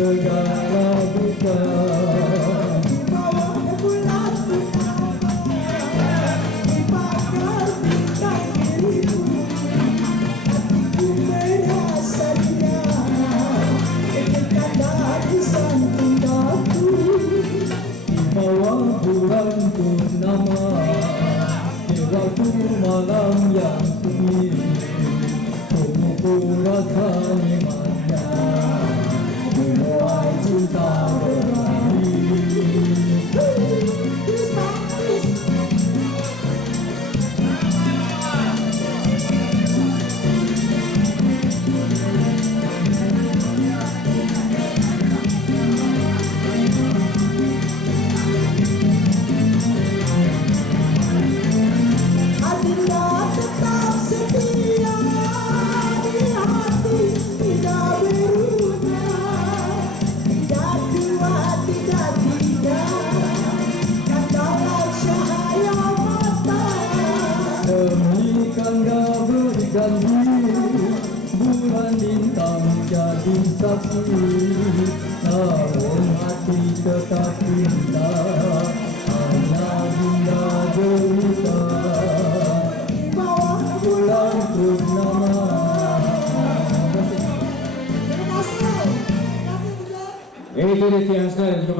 segala duka. Bulan purnama, kiraku malam yang sunyi, pukul rasa imannya, menuai cinta berakhir. Demi kanda berjanji, bulan bintang jadi saksi, namun hati tetap cinta, hanya bunda derita. Bulan purnama. Itu dia Tiang Style.